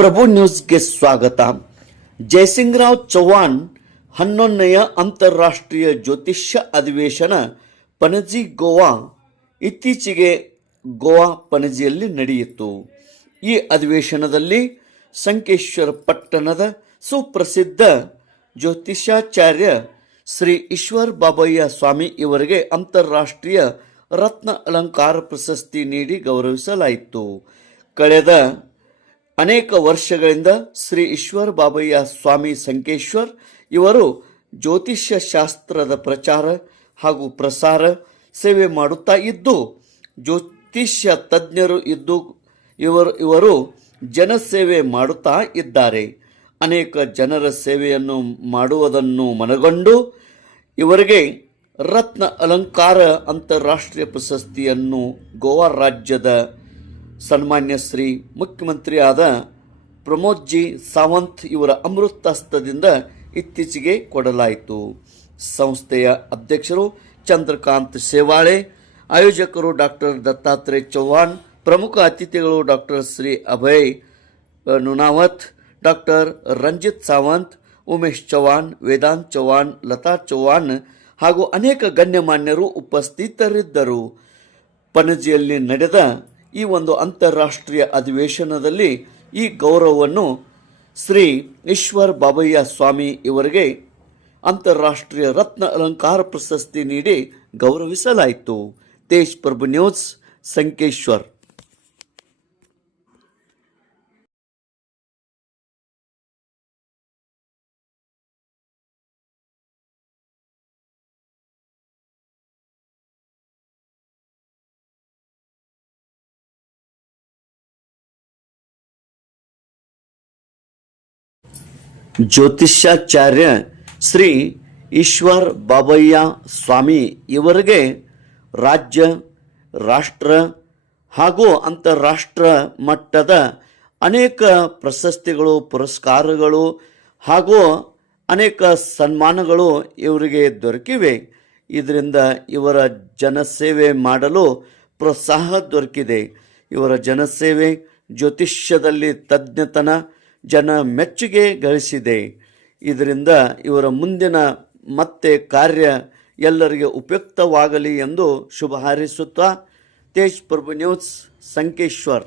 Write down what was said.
ಪ್ರಭು ನ್ಯೂಸ್ಗೆ ಸ್ವಾಗತ. ಜಯಸಿಂಗರಾವ್ ಚೌಹಾಣ್ 11ನೇ ಅಂತಾರಾಷ್ಟ್ರೀಯ ಜ್ಯೋತಿಷ್ಯ ಅಧಿವೇಶನ ಪಣಜಿ ಗೋವಾ ಇತ್ತೀಚೆಗೆ ಗೋವಾ ಪಣಜಿಯಲ್ಲಿ ನಡೆಯಿತು. ಈ ಅಧಿವೇಶನದಲ್ಲಿ ಸಂಕೇಶ್ವರ ಪಟ್ಟಣದ ಸುಪ್ರಸಿದ್ಧ ಜ್ಯೋತಿಷಾಚಾರ್ಯ ಶ್ರೀ ಈಶ್ವರ್ ಬಾಬಯ್ಯ ಸ್ವಾಮಿ ಇವರಿಗೆ ಅಂತಾರಾಷ್ಟ್ರೀಯ ರತ್ನ ಅಲಂಕಾರ ಪ್ರಶಸ್ತಿ ನೀಡಿ ಗೌರವಿಸಲಾಯಿತು. ಕಳೆದ ಅನೇಕ ವರ್ಷಗಳಿಂದ ಶ್ರೀ ಈಶ್ವರ್ ಬಾಬಯ್ಯ ಸ್ವಾಮಿ ಸಂಕೇಶ್ವರ್ ಇವರು ಜ್ಯೋತಿಷ್ಯ ಶಾಸ್ತ್ರದ ಪ್ರಚಾರ ಹಾಗೂ ಪ್ರಸಾರ ಸೇವೆ ಮಾಡುತ್ತಾ ಇದ್ದು, ಜ್ಯೋತಿಷ್ಯ ತಜ್ಞರು ಇದ್ದು ಇವರು ಜನಸೇವೆ ಮಾಡುತ್ತಾ ಇದ್ದಾರೆ. ಅನೇಕ ಜನರ ಸೇವೆಯನ್ನು ಮಾಡುವುದನ್ನು ಮನಗಂಡು ಇವರಿಗೆ ರತ್ನ ಅಲಂಕಾರ ಅಂತಾರಾಷ್ಟ್ರೀಯ ಪ್ರಶಸ್ತಿಯನ್ನು ಗೋವಾ ರಾಜ್ಯದ ಸನ್ಮಾನ್ಯ ಶ್ರೀ ಮುಖ್ಯಮಂತ್ರಿಯಾದ ಪ್ರಮೋದ್ ಜಿ ಸಾವಂತ್ ಇವರ ಅಮೃತಹಸ್ತದಿಂದ ಇತ್ತೀಚೆಗೆ ಕೊಡಲಾಯಿತು. ಸಂಸ್ಥೆಯ ಅಧ್ಯಕ್ಷರು ಚಂದ್ರಕಾಂತ್ ಸೇವಾಳೆ, ಆಯೋಜಕರು ಡಾಕ್ಟರ್ ದತ್ತಾತ್ರೇಯ ಚೌಹಾಣ್, ಪ್ರಮುಖ ಅತಿಥಿಗಳು ಡಾಕ್ಟರ್ ಶ್ರೀ ಅಭಯ್ ನುನಾವತ್, ಡಾಕ್ಟರ್ ರಂಜಿತ್ ಸಾವಂತ್, ಉಮೇಶ್ ಚೌಹಾಣ್, ವೇದಾಂತ್ ಚೌಹಾಣ್, ಲತಾ ಚೌಹಾಣ್ ಹಾಗೂ ಅನೇಕ ಗಣ್ಯಮಾನ್ಯರು ಉಪಸ್ಥಿತರಿದ್ದರು. ಪಣಜಿಯಲ್ಲಿ ನಡೆದ ಈ ಒಂದು ಅಂತಾರಾಷ್ಟ್ರೀಯ ಅಧಿವೇಶನದಲ್ಲಿ ಈ ಗೌರವವನ್ನು ಶ್ರೀ ಈಶ್ವರ್ ಬಾಬಯ್ಯ ಸ್ವಾಮಿ ಇವರಿಗೆ ಅಂತಾರಾಷ್ಟ್ರೀಯ ರತ್ನ ಅಲಂಕಾರ ಪ್ರಶಸ್ತಿ ನೀಡಿ ಗೌರವಿಸಲಾಯಿತು. ತೇಜ್ ಪ್ರಭು ನ್ಯೂಸ್, ಸಂಕೇಶ್ವರ್. ಜ್ಯೋತಿಷ್ಯಾಚಾರ್ಯ ಶ್ರೀ ಈಶ್ವರ್ ಬಾಬಯ್ಯ ಸ್ವಾಮಿ ಇವರಿಗೆ ರಾಜ್ಯ, ರಾಷ್ಟ್ರ ಹಾಗೂ ಅಂತಾರಾಷ್ಟ್ರ ಮಟ್ಟದ ಅನೇಕ ಪ್ರಶಸ್ತಿಗಳು, ಪುರಸ್ಕಾರಗಳು ಹಾಗೂ ಅನೇಕ ಸನ್ಮಾನಗಳು ಇವರಿಗೆ ದೊರಕಿವೆ. ಇದರಿಂದ ಇವರ ಜನಸೇವೆ ಮಾಡಲು ಪ್ರೋತ್ಸಾಹ ದೊರಕಿದೆ. ಇವರ ಜನಸೇವೆ, ಜ್ಯೋತಿಷ್ಯದಲ್ಲಿ ತಜ್ಞತನ ಜನ ಮೆಚ್ಚುಗೆ ಗಳಿಸಿದೆ. ಇದರಿಂದ ಇವರ ಮುಂದಿನ ಮತ್ತೆ ಕಾರ್ಯ ಎಲ್ಲರಿಗೆ ಉಪಯುಕ್ತವಾಗಲಿ ಎಂದು ಶುಭ ಹಾರೈಸುತ್ತಾ ತೇಜ್ ಪ್ರಭು ನ್ಯೂಸ್, ಸಂಕೇಶ್ವರ್.